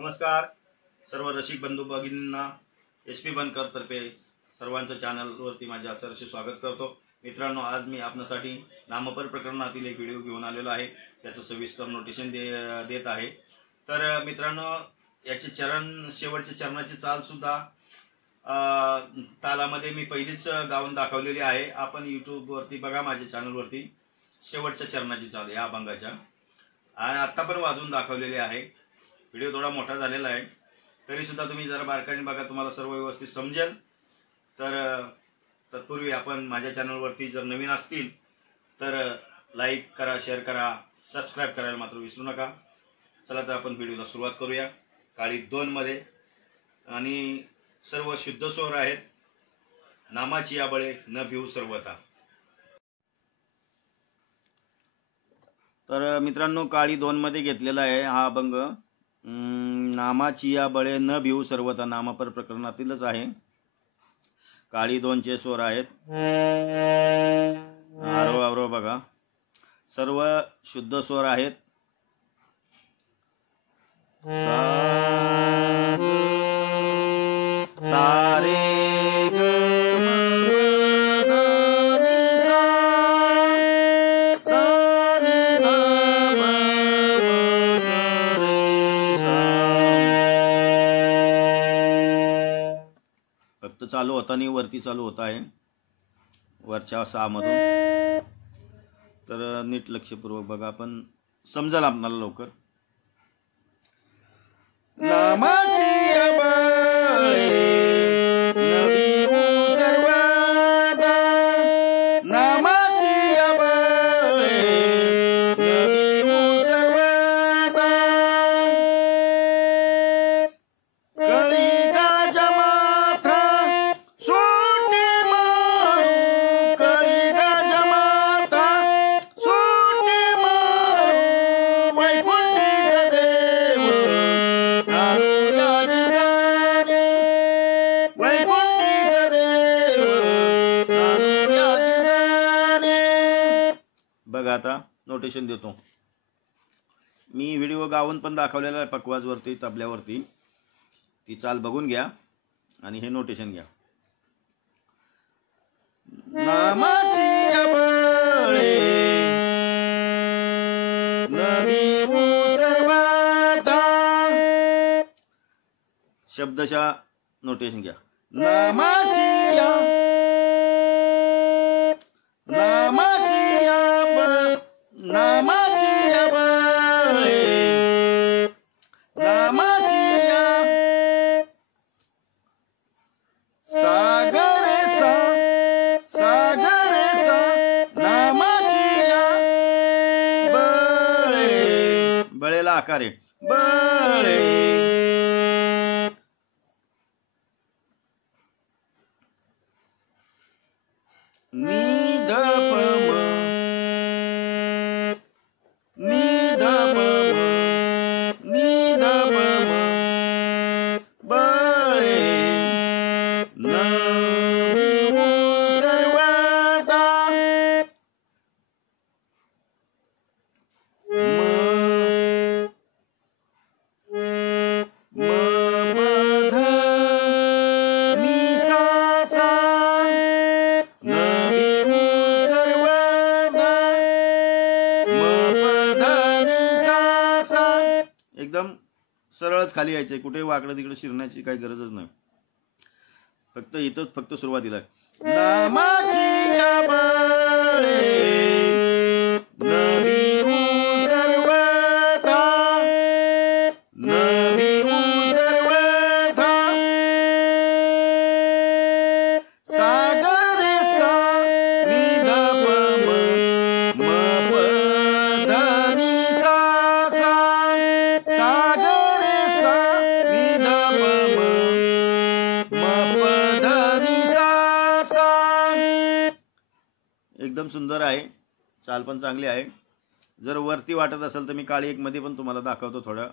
नमस्कार सर्व रसिक बंधू भगिनींना SP बनकर तर्फे सर्वांचं चॅनलवरती माझ्या सहर्ष स्वागत करतो। मित्रांनो, आज मी आपणासाठी नामपर प्रकरणातील एक व्हिडिओ घेऊन आलेलो आहे। त्याचं सविस्तर नोटेशन देत आहे। तर मित्रांनो, याचे चरण शेवटचे चरणाची चाल सुद्धा तालामध्ये मी पहिलीच गाऊन दाखवलेली आहे। आपण YouTube वरती बघा, माझ्या चॅनलवरती शेवटच्या चरणाची चाल या अभंगाच्या आणि आता पण वाजवून दाखवलेली आहे। व्हिडिओ थोडा मोठा झालेला आहे, तरी सुद्धा तुम्ही जरा बारकाईने बघा, तुम्हाला सर्व व्यवस्थित समजेल। तर तत्पूर्वी आपण माझ्या चॅनलवरती जर नवीन असतील तर लाईक करा, शेअर करा, सबस्क्राईब करायला मात्र विसरू नका। चला तर आपण व्हिडिओला सुरुवात करूया। काळी 2 मध्ये आणि सर्व शुद्ध स्वर आहेत। नामाची या बळे न भिवू सर्वता। तर मित्रांनो, काळी 2 मध्ये घेतलेला आहे हा अभंग। नामाची या बळे न भिवू सर्वता नामपर प्रकरणातीलच आहे। काळी 2 चे स्वर आहेत। आरोह अवरोह बघा, सर्व शुद्ध स्वर आहेत। सारे फक्त चालू होता आणि वरती चालू होता आहे, वरच्या 6 मधून। तर नीट लक्षपूर्वक बघा, आपण समजेल आपल्याला लवकर। नामाची बळे न भिवू सर्वता, नामाची बळे न भिवू सर्वता। कळीगाच्या माथा सोटे मारू, कळीगाच्या माथा सोटे मारू, वैकुंठीचा देव तारुण्याची गाणी, वैकुंठीचा देव तारुण्याची गाणी। बघा, आता नोटेशन देतो मी। व्हिडिओ गाऊन पण दाखवलेला आहे पकवाजवरती, तबल्यावरती। ती चाल बघून घ्या आणि हे नोटेशन घ्या। नामाची बळे न भिवू सर्वता, शब्दशः नोटेशन घ्या। नामाची बळे, नामाची सागर सा, सागर सा, नामाची बळे, बळेला आकार आहे, बळे। नी ध प म, नी ध प म, नी ध प म, बळे न भिवू सर्वता। म प ध नि सा सा, न भिवू सर्वता, म प ध नि सा सा। एकदम सरळच खाली यायचंय, कुठे वाकडं तिकडे शिरण्याची काही गरजच नाही। फक्त इथंच फक्त सुरुवातीला नामाची बळे न भिवू सर्वता, न भिवू सर्वता। सागर सा, नि ध प म, म प ध नि सा सा, सागर सा, नि ध प म, म प ध नि सा सा। एकदम सुंदर आहे, चाल पण चांगली आहे। जर वरती वाटत असेल तर मी काळी 1 मध्ये पण तुम्हाला दाखवतो थोडं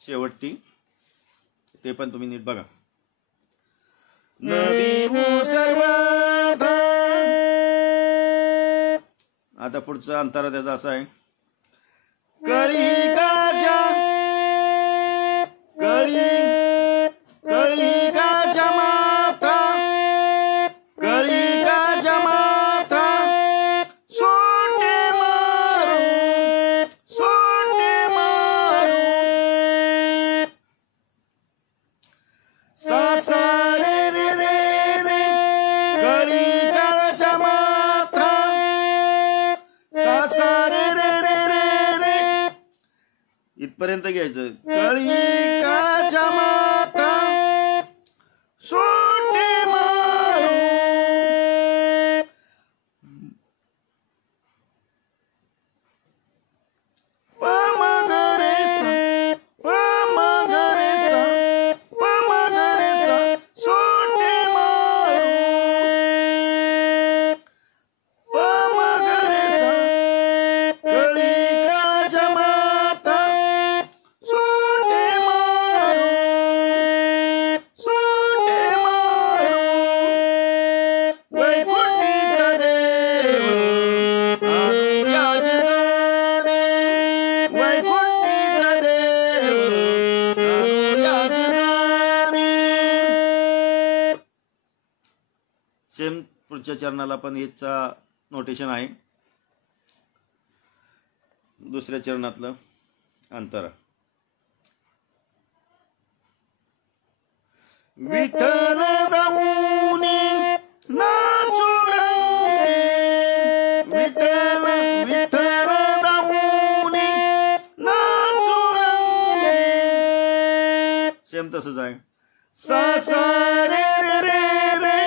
शेवटची, ते पण तुम्ही नीट बघा। न भिवू सर्वता। आता पुढचा अंतरा त्याचा असा आहे। कळी काळजा, कळी पर्यंत घ्यायचं. कळी काळाच्या माता सोटे मारू सेम पुढच्या चरणाला पण हेचा नोटेशन आहे. दुसऱ्या चरणातलं अंतर. विठ्ठल दाऊनी नाचू रंगे, विठ्ठल विठ्ठल दाऊनी नाचू रंगे. सेम तसंच आहे. सा सा रे रे रे रे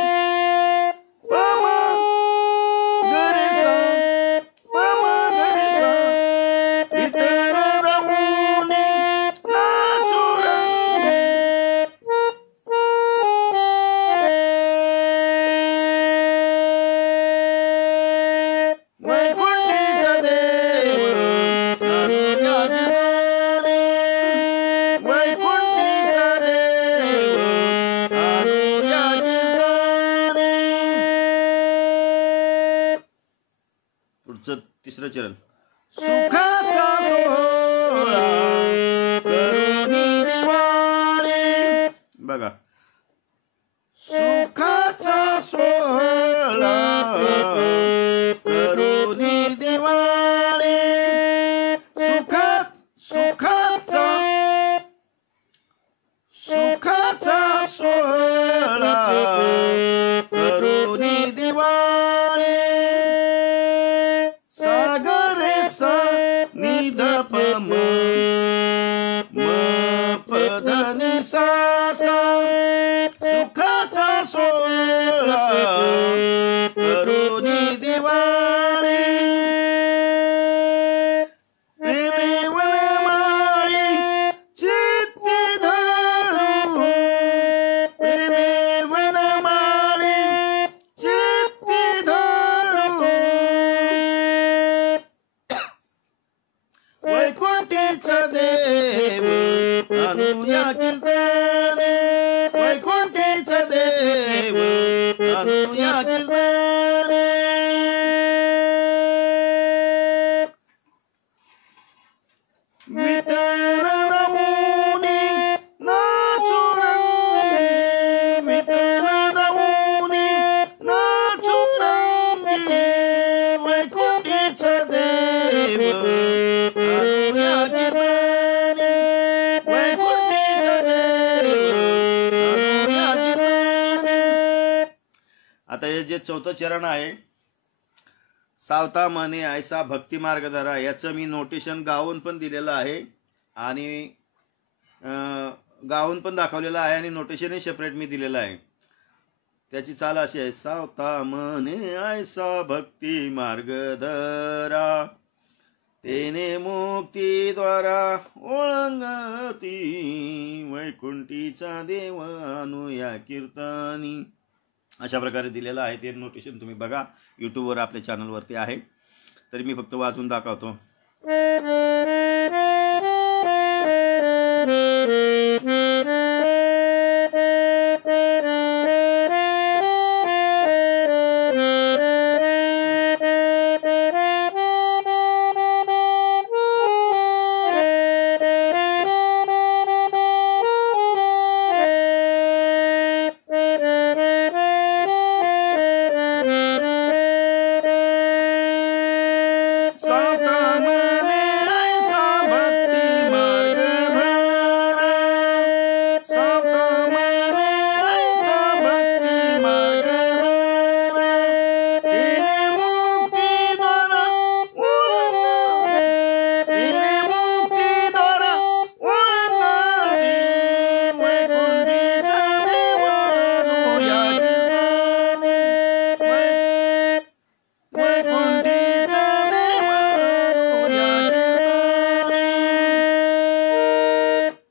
तिसरं चरण. सुखाचा सोहळा करुणी दिवाळी. बघा, सुखाचा सोहळा करुणी दिवाळी. सुखाचा सुखाचा सोहळा करुणी दिवाळी. निधप म पधनी सा सा. सुखाचा सोहळा करुणी दिवाळी. प्रेमे वनमाळी चित्ती धरू, प्रेमे वनमाळी चित्ती धरू. वैकुंठीचा देव अनुया कीर्तने, वैकुंठीचा देव अनुया कीर्तने. विठ्ठल दाऊनी नाचू रंगे, विठ्ठल दाऊनी नाचू रंगे. वैकुंठीचा देव आता हे जे चौथं चरण आहे, सावता मने ऐसा भक्ती मार्ग धरा, याचं मी नोटेशन गाऊन पण दिलेलं आहे आणि गाऊन पण दाखवलेलं आहे आणि नोटेशनही सेपरेट मी दिलेलं आहे. त्याची चाल अशी आहे. सावता मने ऐसा भक्ती मार्ग धरा, तेने मुक्ती द्वारा ओळंगती. वैकुंठीचा देव अनुया कीर्तनी. अशा प्रकारे दिलेलं आहे ते नोटेशन. तुम्ही बघा, यूट्यूबवर आपल्या चॅनलवरती आहे. तरी मी फक्त वाचून दाखवतो. सावता मने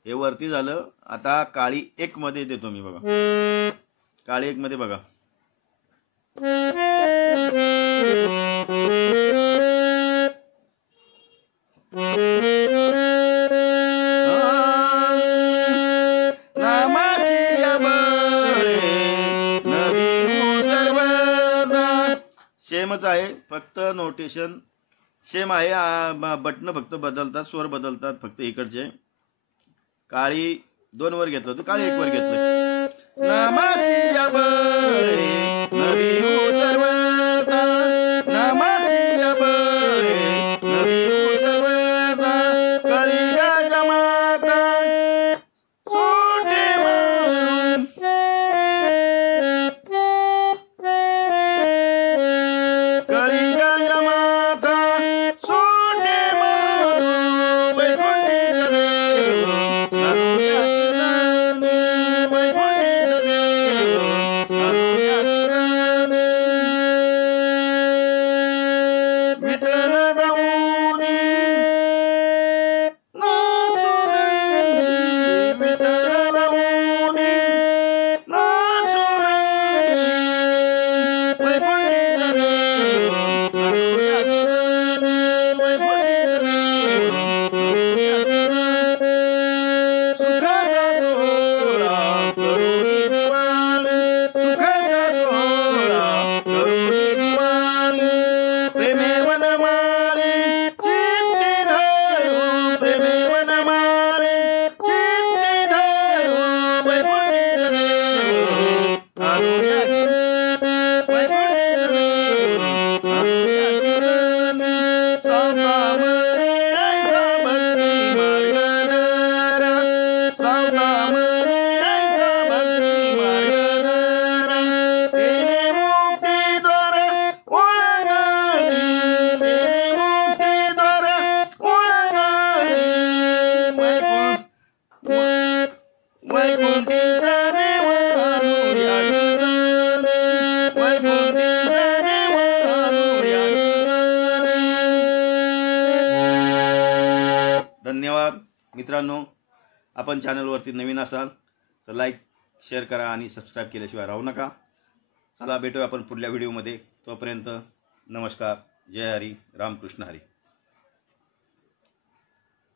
हे वरती झालं. आता काळी 1 मध्ये देतो मी बघा. काळी 1 मध्ये बघा. सेमच आहे, फक्त नोटेशन सेम आहे. बटन फक्त बदलतात, स्वर बदलतात फक्त इकडचे. काळी 2 वर घेतलं होतं, काळी 1 वर घेतलं. नामाची नवी सर्वदा, नामाची नवी सर्वदा, काळी माता सोटे मारून, काळी माता सोटे मारून, वैकुंठीचा देव धन्यवाद मित्रांनो. आपण चॅनलवरती नवीन असाल तर लाईक शेअर करा आणि सबस्क्राईब केल्याशिवाय राहू नका. चला भेटूया आपण पुढल्या व्हिडिओमध्ये. तोपर्यंत नमस्कार. जय हरी. रामकृष्ण हरी.